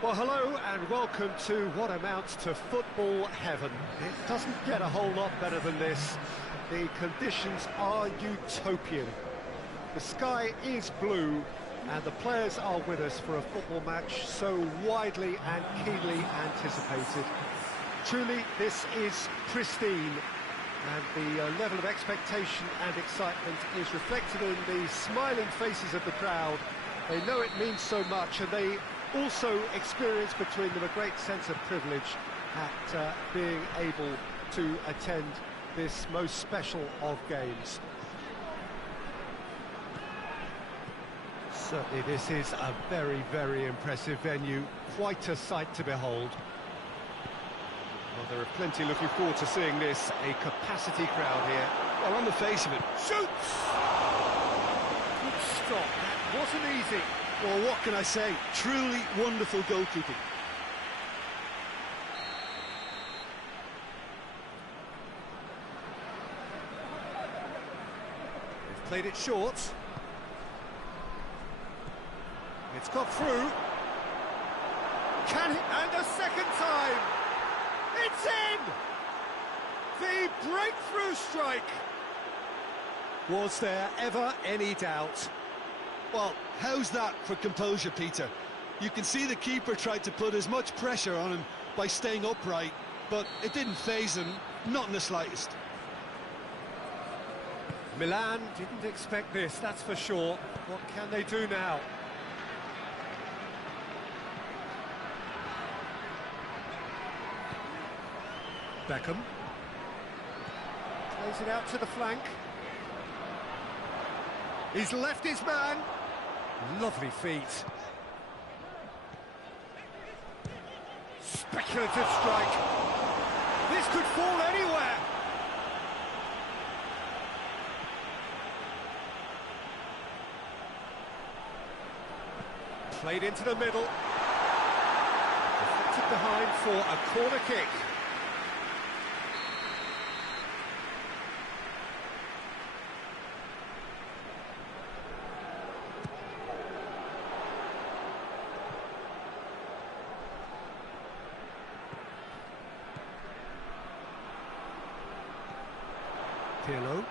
Well, hello and welcome to what amounts to football heaven. It doesn't get a whole lot better than this. The conditions are utopian. The sky is blue and the players are with us for a football match so widely and keenly anticipated. Truly, this is pristine, and the level of expectation and excitement is reflected in the smiling faces of the crowd. They know it means so much, and they also experience between them a great sense of privilege at being able to attend this most special of games. Certainly this is a very, very impressive venue, quite a sight to behold. Well, there are plenty looking forward to seeing this, a capacity crowd here. Well, on the face of it, Shoots! Good stop, that wasn't easy. well, what can I say? Truly wonderful goalkeeping. They've played it short. It's got through. Can he? And a second time! It's in! The breakthrough strike! Was there ever any doubt? Well, how's that for composure, Peter? You can see the keeper tried to put as much pressure on him by staying upright, but it didn't faze him, not in the slightest. Milan didn't expect this, that's for sure. What can they do now? Beckham. Plays it out to the flank. He's left his man. Lovely feet. Speculative strike. This could fall anywhere. Played into the middle. Deflected behind for a corner kick. Pirlo.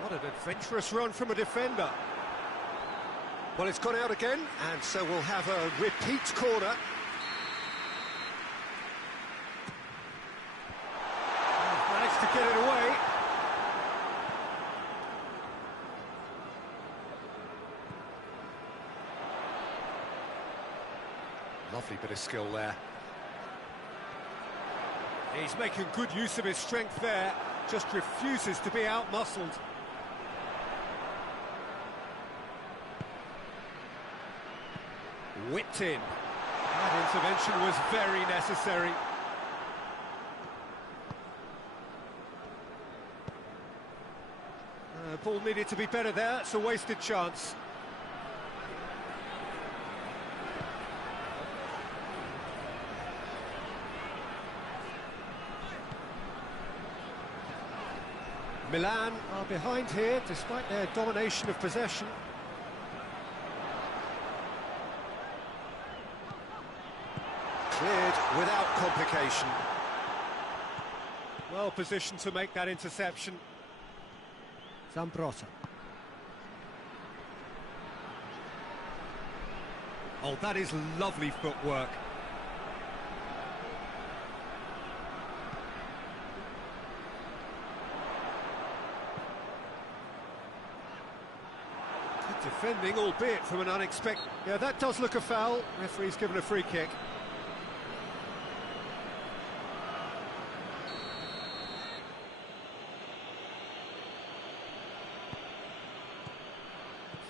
What an adventurous run from a defender. Well, it's gone out again, and so we'll have a repeat corner. He's managed to get it away. Lovely bit of skill there. He's making good use of his strength there, just refuses to be out-muscled. Whipped in. That intervention was very necessary. Ball needed to be better there, it's a wasted chance. Milan are behind here, despite their domination of possession. Cleared without complication. Well positioned to make that interception. Zambrotta. Oh, that is lovely footwork. Defending, albeit from an unexpected... Yeah, that does look a foul. Referee's given a free kick.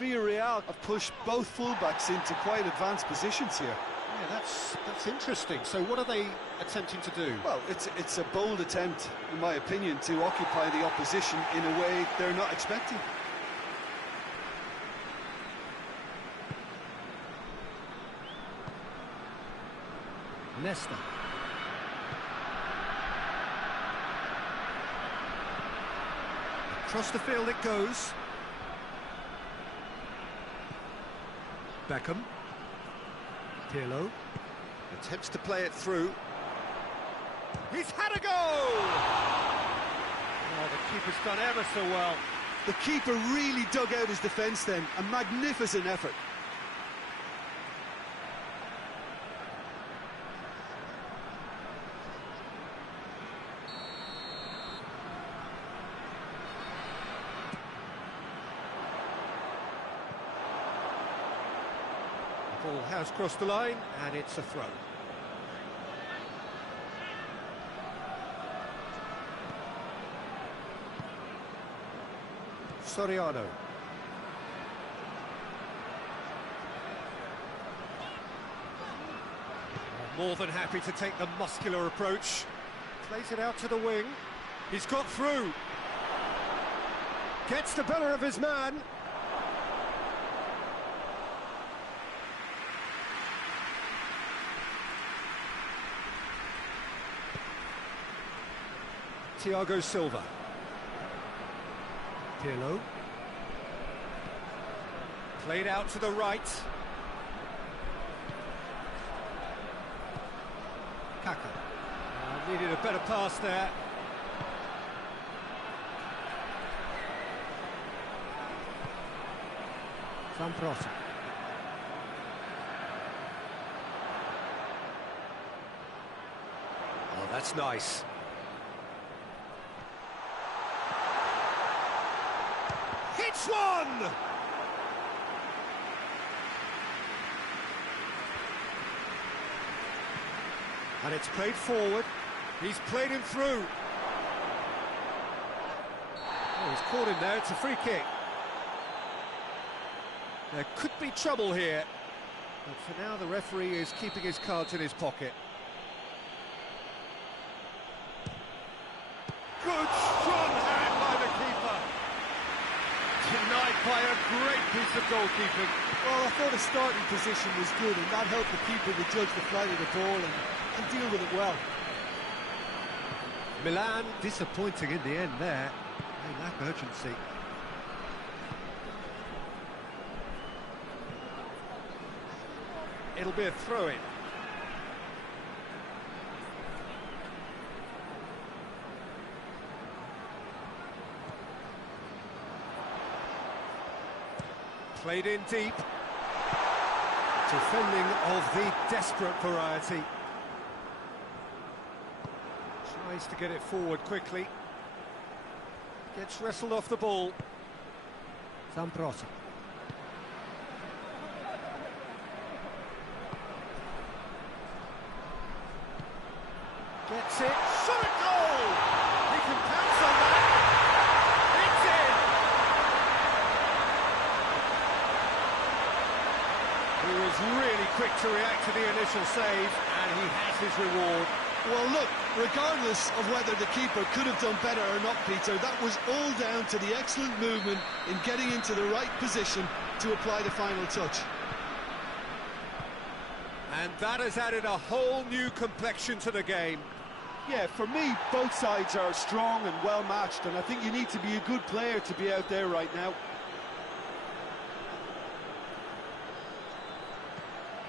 Villarreal have pushed both fullbacks into quite advanced positions here. Yeah, that's interesting. So what are they attempting to do? Well, it's a bold attempt, in my opinion, to occupy the opposition in a way they're not expecting. Nesta. Across the field it goes. Beckham. Pirlo attempts to play it through. He's had a go! Oh, the keeper's done ever so well. The keeper really dug out his defence then. A magnificent effort. The ball has crossed the line, and it's a throw. Soriano. More than happy to take the muscular approach. Plays it out to the wing. He's got through. Gets the better of his man. Thiago Silva. Pirlo. Played out to the right. Kaka. Needed a better pass there. Zambrossi. Oh, that's nice. Hits one! And it's played forward. He's played him through. Oh, he's caught him there. It's a free kick. There could be trouble here. But for now, the referee is keeping his cards in his pocket. Good strong hand by the keeper. Denied by a great piece of goalkeeping. Well, I thought the starting position was good, and that helped the keeper to judge the flight of the ball and deal with it well. Milan disappointing in the end there. They lack urgency. It'll be a throw-in. Played in deep. Defending of the desperate variety. Tries to get it forward quickly. Gets wrestled off the ball. Zambrossi. Gets it. Shot a goal! He can pounce on that. It's in! He was really quick to react to the initial save, and he has his reward. Well, look, regardless of whether the keeper could have done better or not, Peter, that was all down to the excellent movement in getting into the right position to apply the final touch. And that has added a whole new complexion to the game. Yeah, for me, both sides are strong and well-matched, and I think you need to be a good player to be out there right now.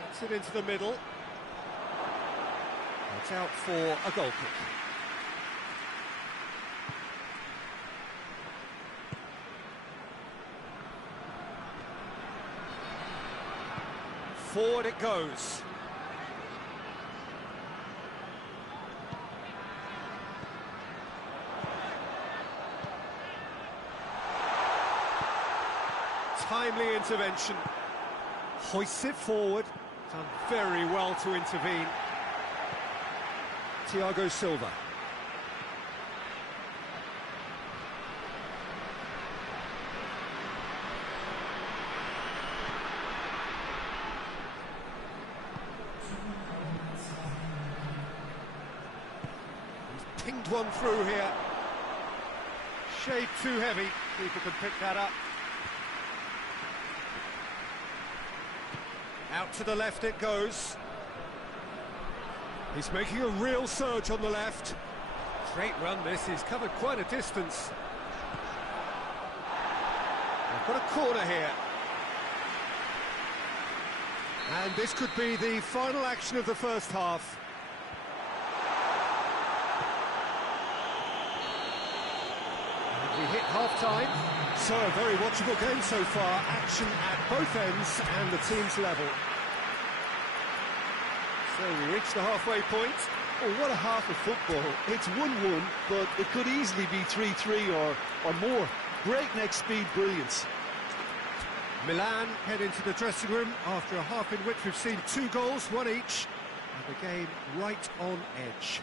Gets it into the middle. It's out for a goal kick. Forward it goes. Timely intervention. Hoists it forward. Done very well to intervene. Thiago Silva. He's pinged one through here. Shade too heavy. Keeper can pick that up. Out to the left it goes. He's making a real surge on the left. Great run this, he's covered quite a distance. They've got a corner here. And this could be the final action of the first half. And we hit half-time. So, a very watchable game so far. Action at both ends and the team's level. So, we reach the halfway point. Oh, what a half of football. It's 1-1, but it could easily be 3-3 or more. Breakneck speed brilliance. Milan head into the dressing room after a half in which we've seen 2 goals, 1 each, and the game right on edge.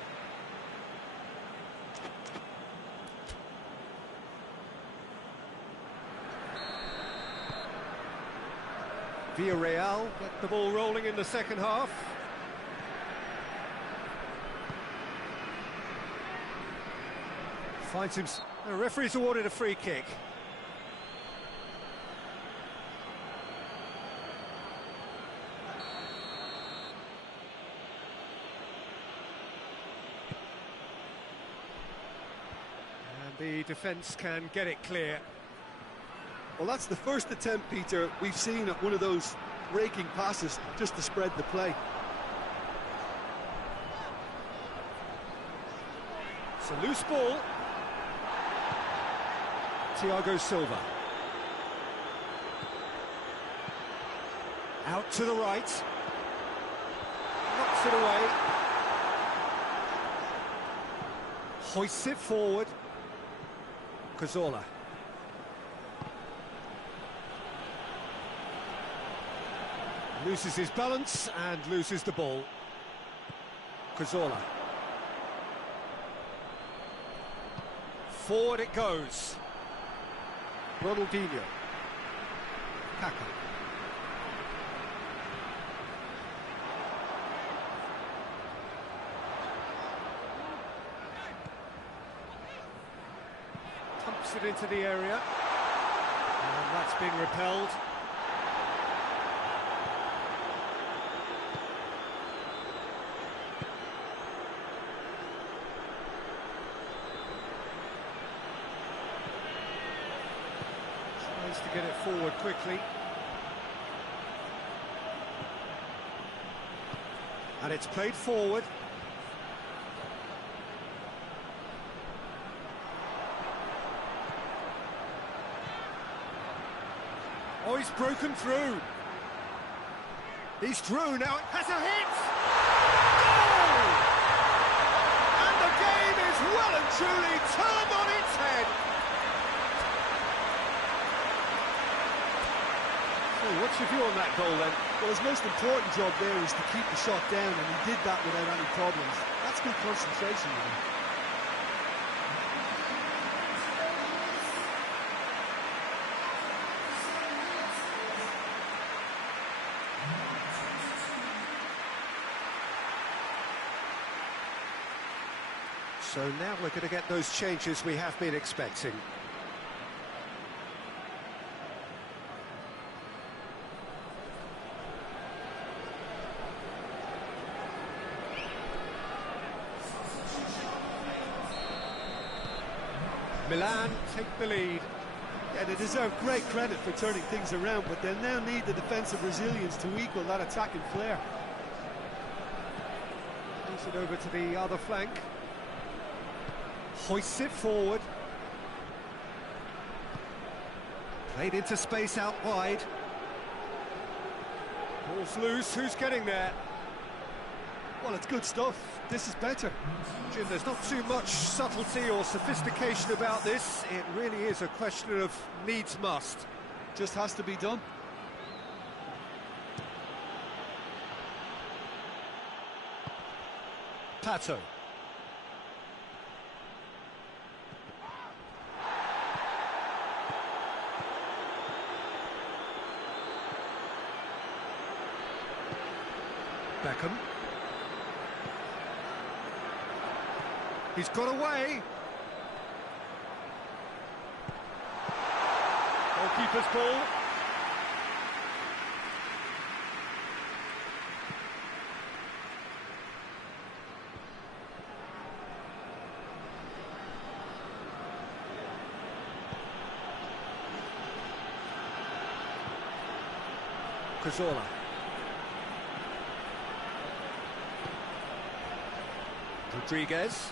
Villarreal get the ball rolling in the second half. Finds him. The referee's awarded a free kick. The defence can get it clear. Well, that's the first attempt, Peter, we've seen at one of those raking passes just to spread the play. It's a loose ball. Thiago Silva. Out to the right. Knocks it away. Hoists it forward. Cazorla. Loses his balance and loses the ball. Cazorla. Forward it goes. Ronaldinho. Kaká. Pumps it into the area. And that's been repelled. Tries to get it forward quickly. And it's played forward. Oh, he's broken through. He's through now. Has a hit! Goal! And the game is well and truly turned on its head. So what's your view on that goal then? Well, his most important job there is to keep the shot down, and he did that without any problems. That's good concentration, you know. So now we're going to get those changes we have been expecting. Milan take the lead. Yeah, they deserve great credit for turning things around, but they'll now need the defensive resilience to equal that attacking flair. Moves it over to the other flank. Hoists it forward. Played into space out wide. Ball's loose, who's getting there? Well, it's good stuff. This is better. Jim, there's not too much subtlety or sophistication about this. It really is a question of needs must. Just has to be done. Pato. Beckham. He's got away. Goalkeeper's ball. Cazorla. Rodriguez.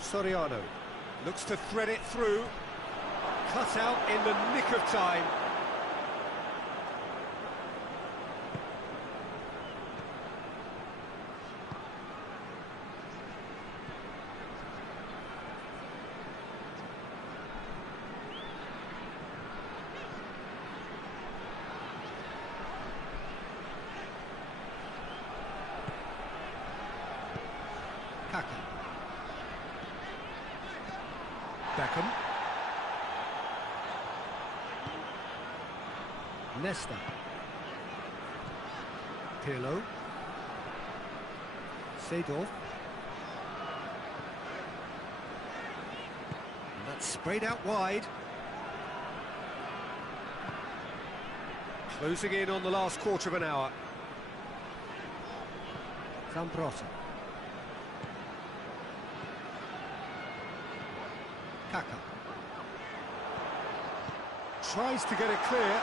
Soriano looks to thread it through. Cut out in the nick of time. Kaka. Beckham. Nesta. Pirlo. Seedorf. That's sprayed out wide. Closing in on the last quarter of an hour. Zambrotta. Kaka. Tries to get it clear.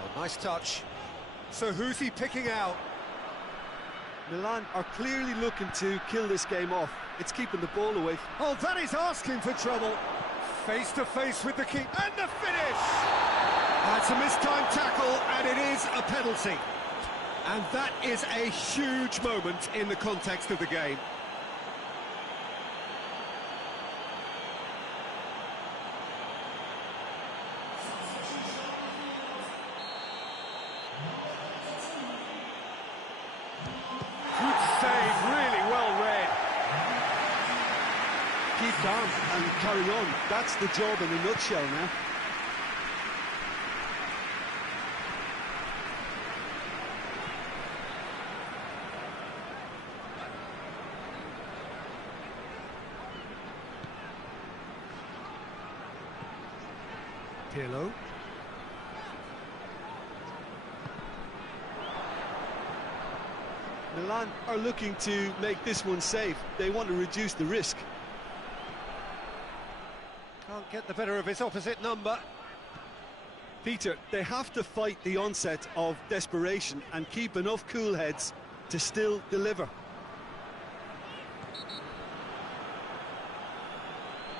Oh, nice touch. So who's he picking out? Milan are clearly looking to kill this game off. It's keeping the ball away. Oh, that is asking for trouble. Face to face with the keeper. And the finish! That's a mistimed tackle, and it is a penalty. And that is a huge moment in the context of the game. Save, really well read. Keep calm and carry on. That's the job in a nutshell now. Pirlo. Milan are looking to make this one safe. They want to reduce the risk. Can't get the better of his opposite number. Peter, they have to fight the onset of desperation and keep enough cool heads to still deliver.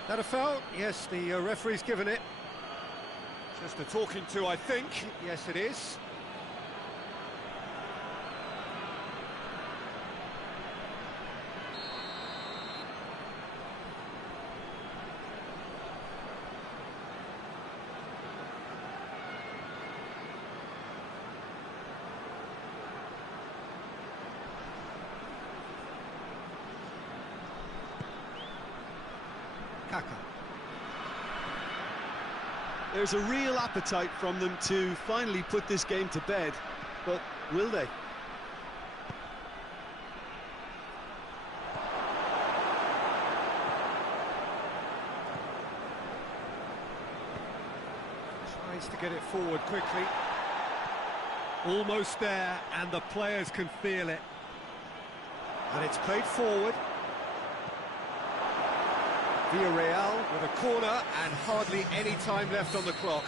That a foul? Yes, the referee's given it. Just a talking to, I think. Yes, it is. Kaka. There's a real appetite from them to finally put this game to bed, but will they? Tries to get it forward quickly. Almost there, and the players can feel it. And it's played forward. Villarreal with a corner and hardly any time left on the clock.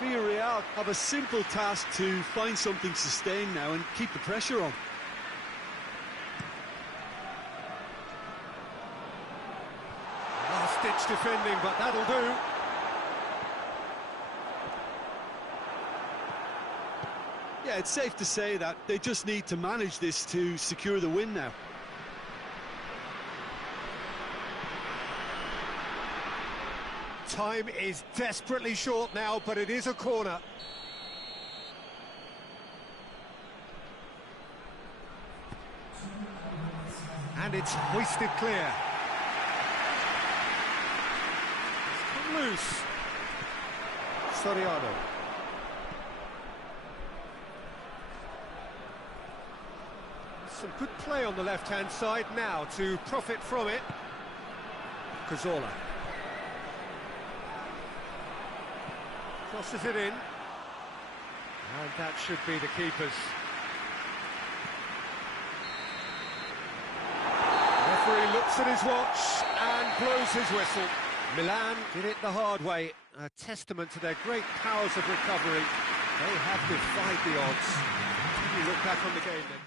Villarreal have a simple task to find something sustained now and keep the pressure on. Last-ditch defending, but that'll do. Yeah, it's safe to say that they just need to manage this to secure the win now. Time is desperately short now, but it is a corner. And it's hoisted clear. It's come loose. Soriano. Some good play on the left-hand side now to profit from it. Cazorla. Crosses it in. And that should be the keeper's. The referee looks at his watch and blows his whistle. Milan did it the hard way, a testament to their great powers of recovery. They have defied the odds. You look back on the game then.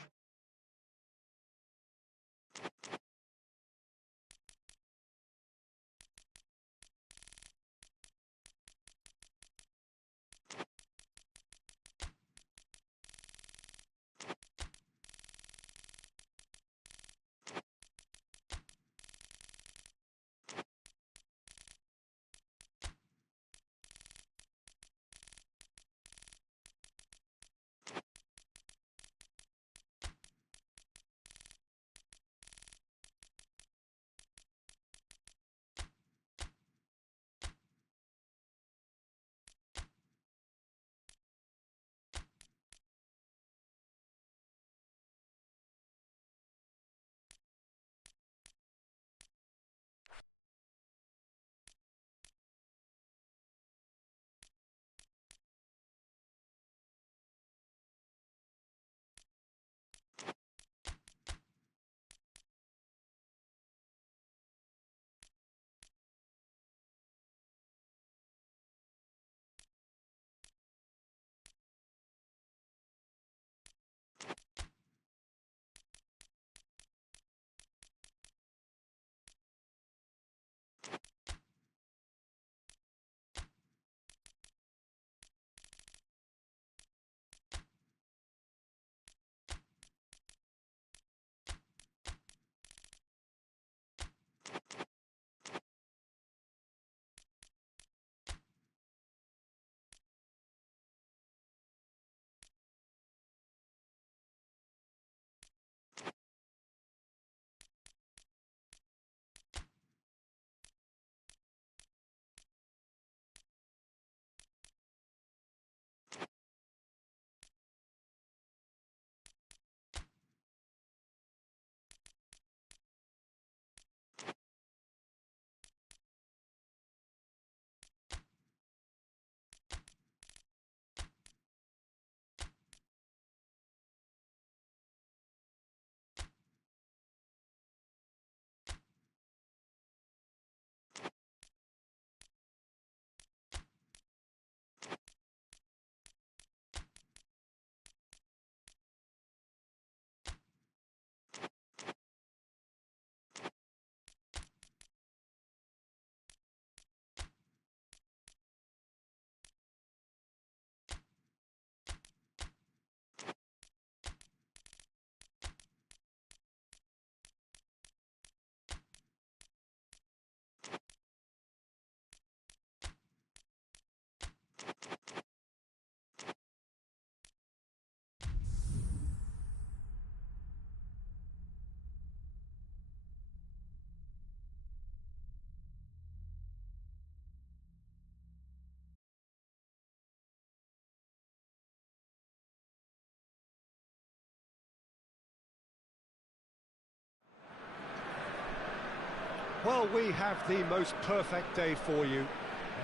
Well, we have the most perfect day for you.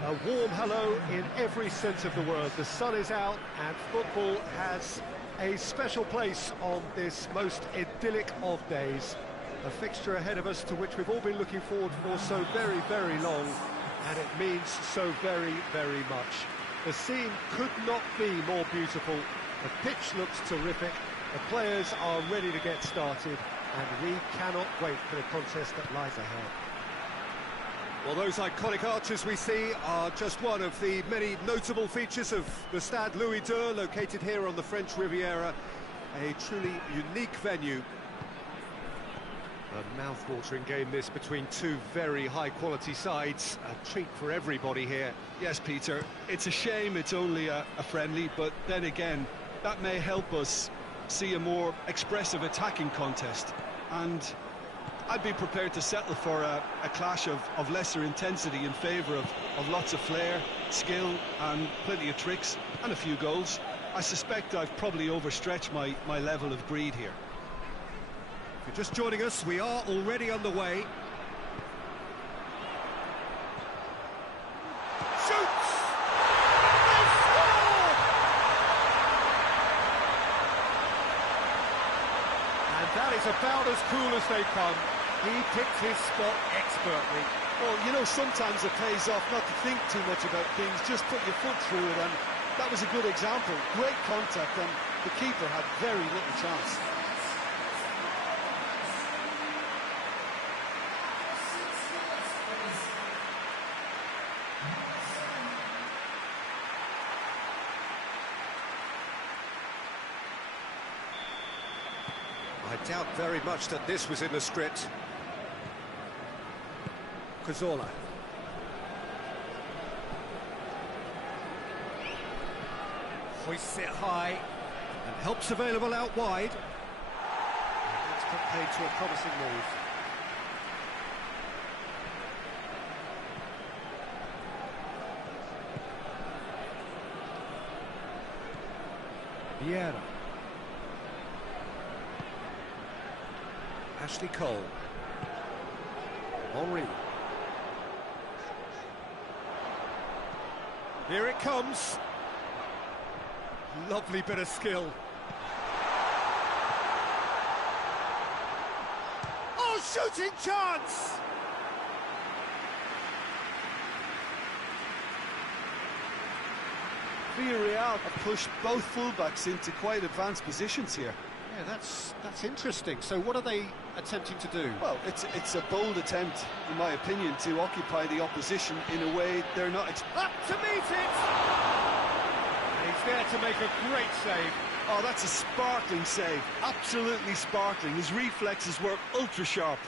A warm hello in every sense of the word. The sun is out and football has a special place on this most idyllic of days. A fixture ahead of us to which we've all been looking forward for so very, very long, and it means so very, very much. The scene could not be more beautiful. The pitch looks terrific. The players are ready to get started, and we cannot wait for the contest that lies ahead. Well, those iconic arches we see are just one of the many notable features of the Stade Louis II, located here on the French Riviera. A truly unique venue. A mouth-watering game this between two very high-quality sides. A treat for everybody here. Yes, Peter, it's a shame it's only a friendly, but then again, that may help us see a more expressive attacking contest. And I'd be prepared to settle for a clash of lesser intensity in favour of lots of flair, skill and plenty of tricks and a few goals. I suspect I've probably overstretched my level of greed here. If you're just joining us, we are already underway. Shoots! They scored! And that is about as cool as they come. He picked his spot expertly. Well, you know, sometimes it pays off not to think too much about things, just put your foot through it, and that was a good example. Great contact, and the keeper had very little chance. I doubt very much that this was in the script. Cazorla. Hoists it high and helps available out wide. That's put paid to a promising move. Vieira. Ashley Cole. Henry. Here it comes. Lovely bit of skill. Oh, shooting chance! Villarreal have pushed both fullbacks into quite advanced positions here. Yeah, that's interesting. So what are they attempting to do? Well, it's a bold attempt, in my opinion, to occupy the opposition in a way they're not Up to meet it! And he's there to make a great save. Oh, that's a sparkling save. Absolutely sparkling. His reflexes were ultra sharp.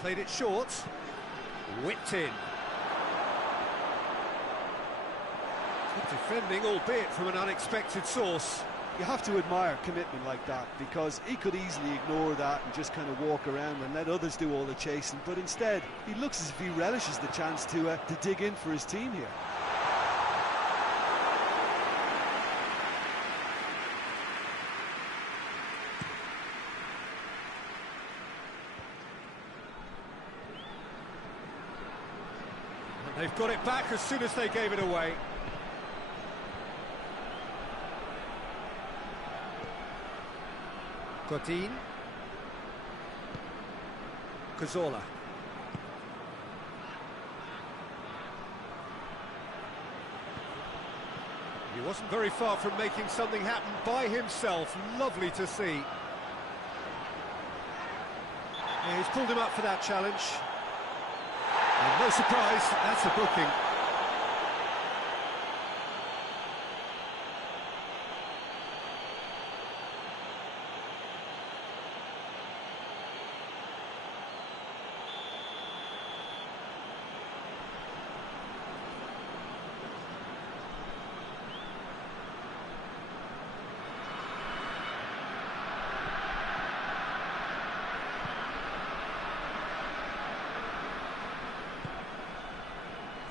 Played it short. Whipped in. Good defending, albeit from an unexpected source. You have to admire commitment like that, because he could easily ignore that and just kind of walk around and let others do all the chasing, but instead he looks as if he relishes the chance to dig in for his team here. They've got it back as soon as they gave it away. Godin. Cazorla. He wasn't very far from making something happen by himself. Lovely to see. Yeah, he's pulled him up for that challenge. And no surprise, that's a booking.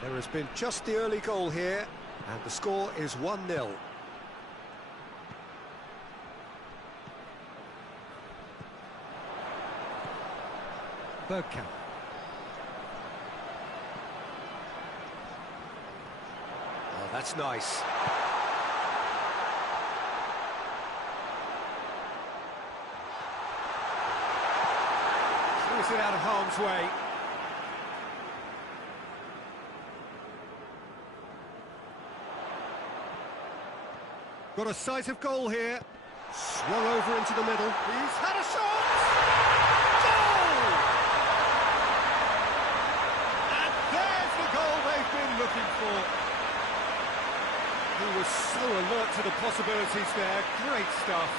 There has been just the early goal here, and the score is 1-0. Bergkamp. Oh, that's nice. Clears it out of harm's way. Got a sight of goal here. Swung over into the middle. He's had a shot! Goal! And there's the goal they've been looking for. He was so alert to the possibilities there. Great stuff.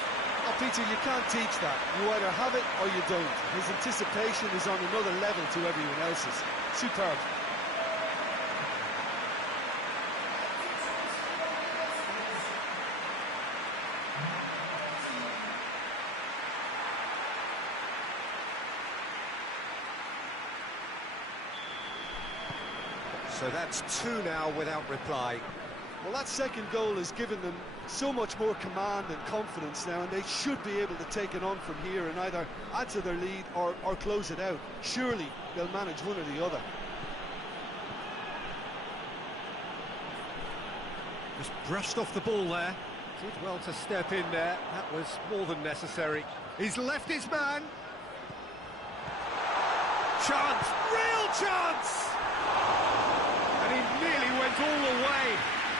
Oh, Peter, you can't teach that. You either have it or you don't. His anticipation is on another level to everyone else's. Superb. So that's two now without reply. Well, that second goal has given them so much more command and confidence now, and they should be able to take it on from here and either add to their lead or close it out. Surely they'll manage one or the other. Just brushed off the ball there. Did well to step in there. That was more than necessary. He's left his man. Chance, real chance! And he nearly went all the way.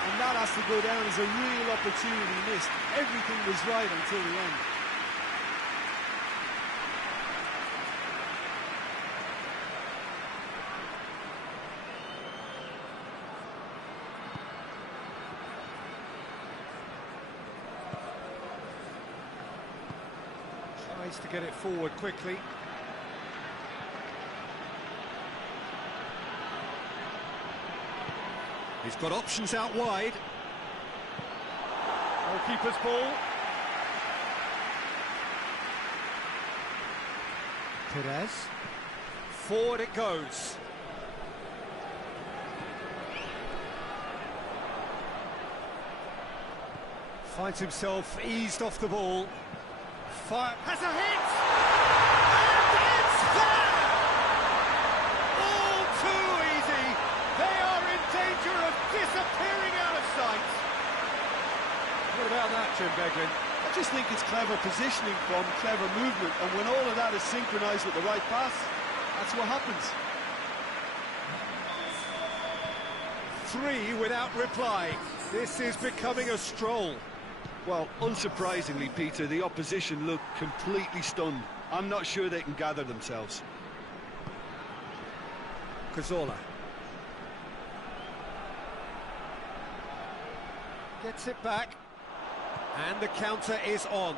And that has to go down as a real opportunity missed. Everything was right until the end. Tries to get it forward quickly. He's got options out wide. Goalkeeper's ball. Perez. Forward it goes. Finds himself eased off the ball. Fire has a hit! And it's there! All too easy. They are in danger of disappearing out of sight. What about that, Jim Beglin? I just think it's clever positioning from clever movement, and when all of that is synchronised with the right pass, that's what happens. 3 without reply. This is becoming a stroll. Well, unsurprisingly, Peter, the opposition look completely stunned. I'm not sure they can gather themselves. Cazorla. Gets it back. And the counter is on.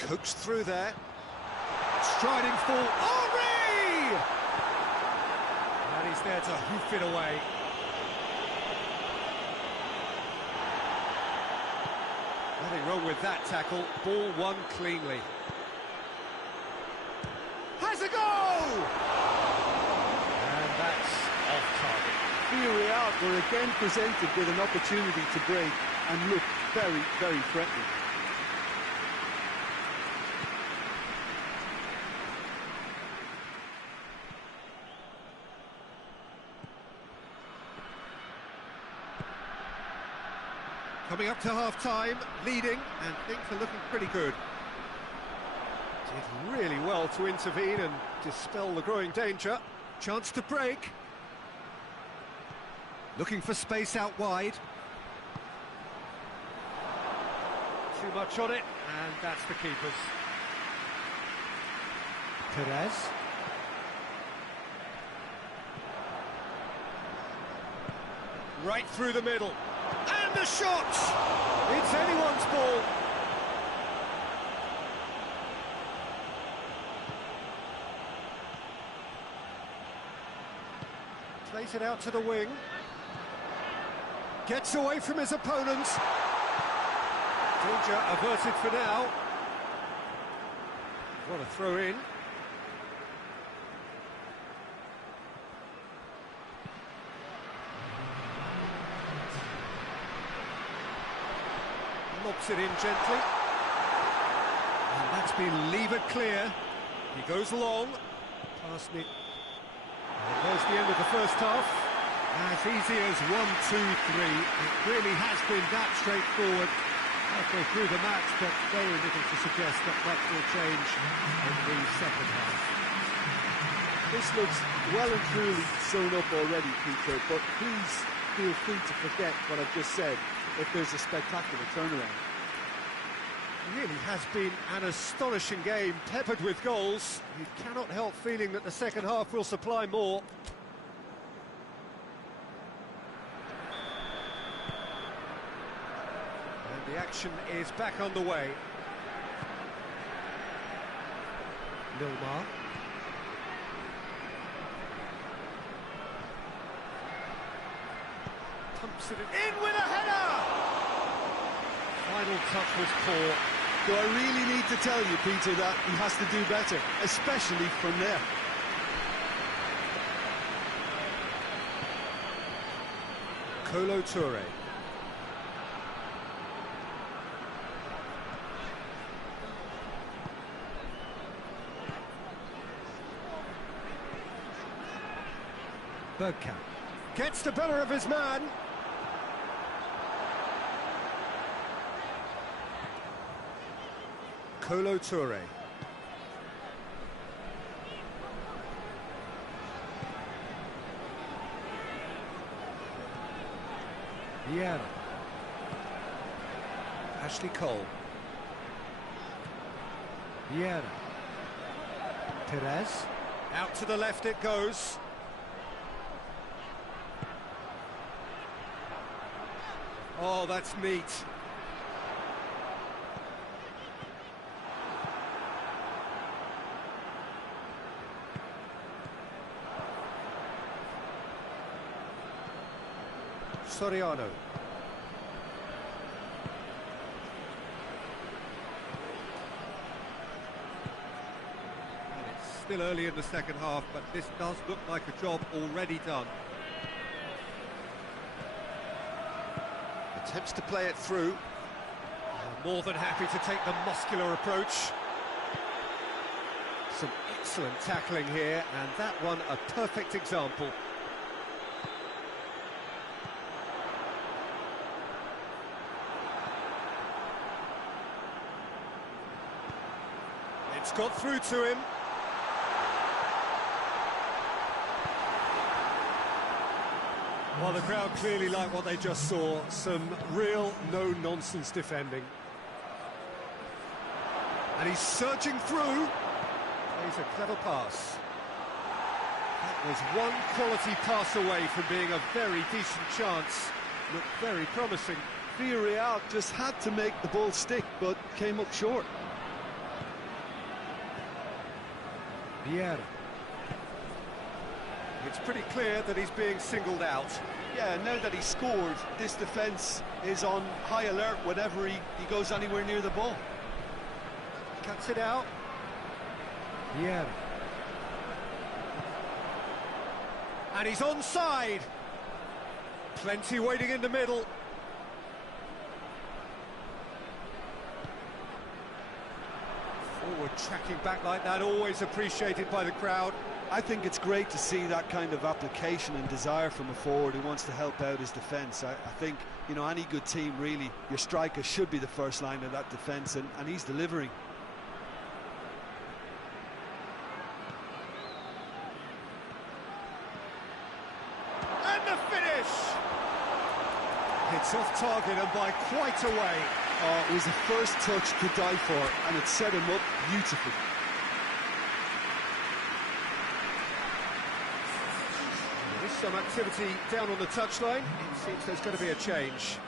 Coaxed through there. Striding full. Henry! And he's there to hoof it away. Nothing wrong with that tackle. Ball won cleanly. Has a go! And that's off target. Villarreal were again presented with an opportunity to break and look very, very threatening. Coming up to half-time, leading, and things are looking pretty good. Did really well to intervene and dispel the growing danger. Chance to break. Looking for space out wide. Too much on it, and that's the keeper's. Perez. Right through the middle. And the shot! It's anyone's ball. Plays it out to the wing. Gets away from his opponents. Danger averted for now. What a throw in. Lobs it in gently. And that's been levered clear. He goes long. Past me. And there's the end of the first half. As easy as 1, 2, 3. It really has been that straightforward halfway through the match, but very little to suggest that much will change in the second half. This looks well and truly sewn up already, Peter, but please feel free to forget what I've just said if there's a spectacular turnaround. It really has been an astonishing game, peppered with goals. You cannot help feeling that the second half will supply more. And the action is back underway. Lilmar. Pumps it in with a header! Final touch was poor. Do I really need to tell you, Peter, that he has to do better, especially from there? Kolo Touré. Bergkamp. Gets the better of his man. Kolo Toure. Vieira. Ashley Cole. Vieira. Perez. Out to the left it goes. Oh, that's neat. Soriano. It's still early in the second half, but this does look like a job already done. Attempts to play it through. More than happy to take the muscular approach. Some excellent tackling here, and that one a perfect example. It's got through to him. Well, the crowd clearly like what they just saw. Some real no-nonsense defending. And he's surging through. He's a clever pass. That was one quality pass away from being a very decent chance. Looked very promising. Villarreal just had to make the ball stick, but came up short. Vieira. It's pretty clear that he's being singled out. Yeah, now that he's scored, this defence is on high alert whenever he goes anywhere near the ball. Cuts it out. Vieira. And he's onside. Plenty waiting in the middle. Forward tracking back like that, always appreciated by the crowd. I think it's great to see that kind of application and desire from a forward who wants to help out his defence. I think, you know, any good team, really, your striker should be the first line of that defence, and he's delivering. And the finish! It's off target and by quite a way. Oh, it was the first touch to die for, and it set him up beautifully. There's some activity down on the touchline. It seems there's going to be a change.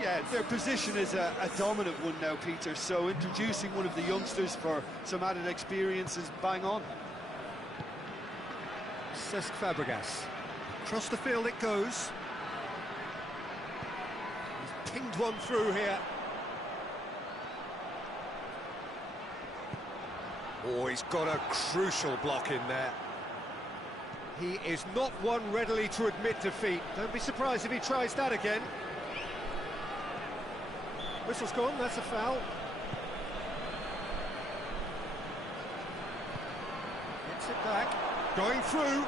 Yeah, their position is a dominant one now, Peter, so introducing one of the youngsters for some added experience is bang on. Cesc Fabregas. Across the field it goes. He's pinged one through here. Oh, he's got a crucial block in there. He is not one readily to admit defeat. Don't be surprised if he tries that again. Whistle's gone, that's a foul. Gets it back. Going through.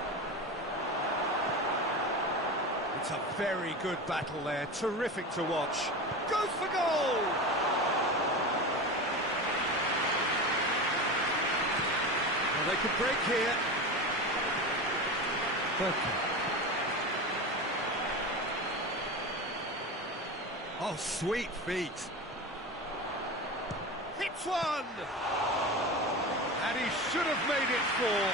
It's a very good battle there. Terrific to watch. Goes for goal! Well, they could break here. Oh, sweet feet. Hits one! And he should have made it four.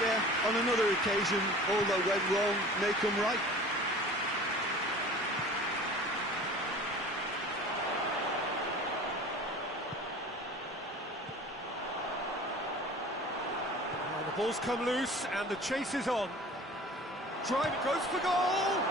Yeah, on another occasion, all that went wrong may come right. Well, the ball's come loose and the chase is on. Drive goes for goal!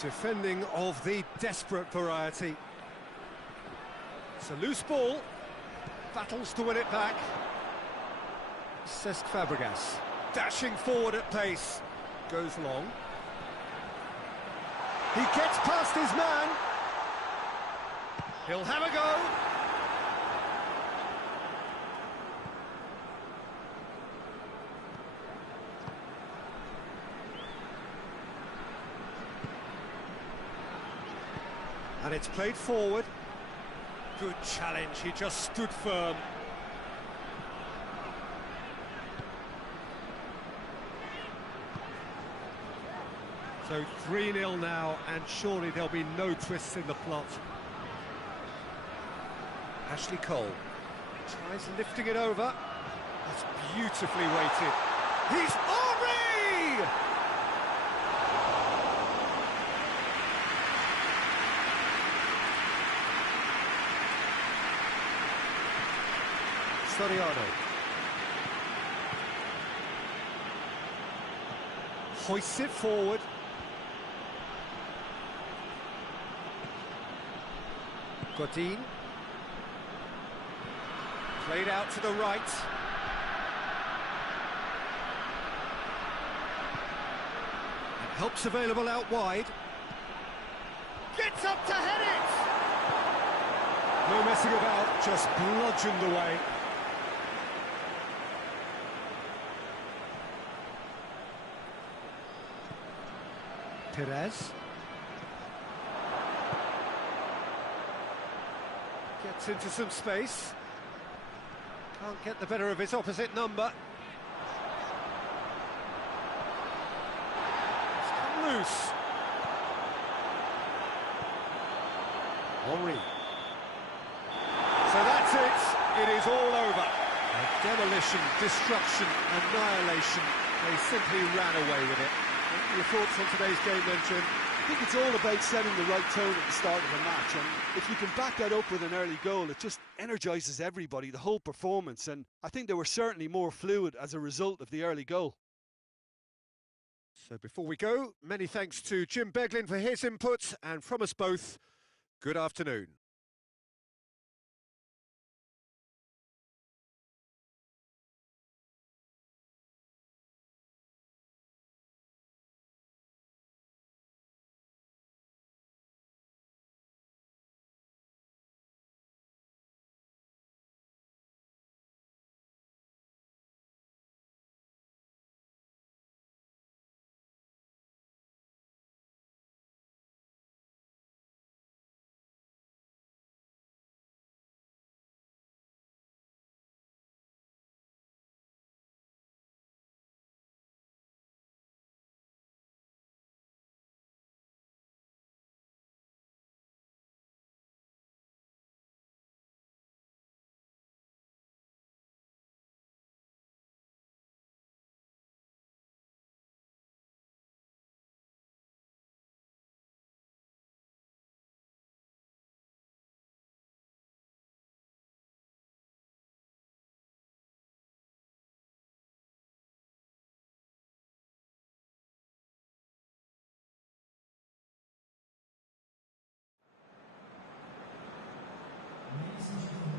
Defending of the desperate variety. It's a loose ball. Battles to win it back. Cesc Fabregas. Dashing forward at pace. Goes long. He gets past his man. He'll have a go. And it's played forward. Good challenge, he just stood firm. So 3-0 now, and surely there'll be no twists in the plot. Ashley Cole tries lifting it over. That's beautifully weighted. He's Henry! Soriano. Hoists it forward. Godin. Played out to the right. And help's available out wide. Gets up to head it! No messing about, just bludgeoned away. Perez. Gets into some space. Can't get the better of his opposite number. It's come loose. Henry. So that's it. It is all over. Demolition, destruction, annihilation. They simply ran away with it. What are your thoughts on today's game then, Jim? I think it's all about setting the right tone at the start of a match, and if you can back that up with an early goal, it just energises everybody, the whole performance, and I think they were certainly more fluid as a result of the early goal. So before we go, many thanks to Jim Beglin for his input, and from us both, good afternoon. Ladies and gentlemen.